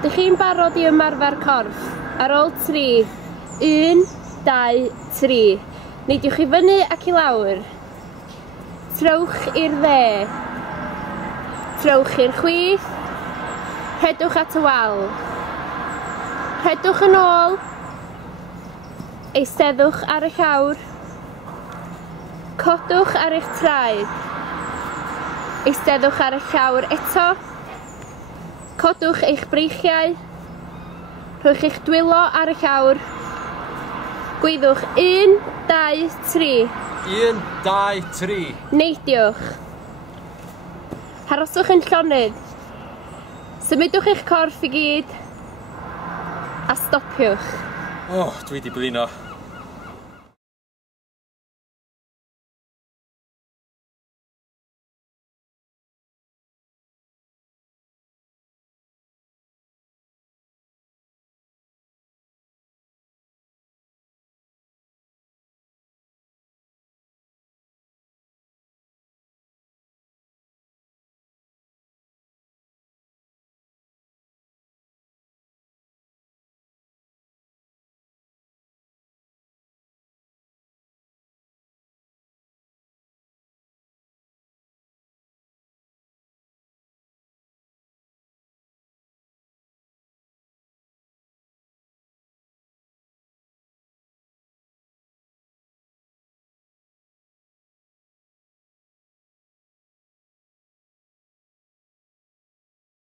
Ydych chi'n barod i ymarfer corff? Ar ôl 3. 1, 2, 3. Neidiwch i fyny ac i lawr. Trowch i'r dde. Trowch i'r chwith. Rhedwch at y wal. Rhedwch yn ôl. Eisteddwch ar y llawr. Codwch ar eich traed. Eisteddwch ar y llawr eto. Codwch eich breichiau. Rhowch eich dwylo ar y llawr. Gwyddwch 1, 2, 3. 1, 2, 3. Neidiwch. Aroswch yn llonydd. Symudwch eich corff i gyd. A stopiwch. O, dwi di blino.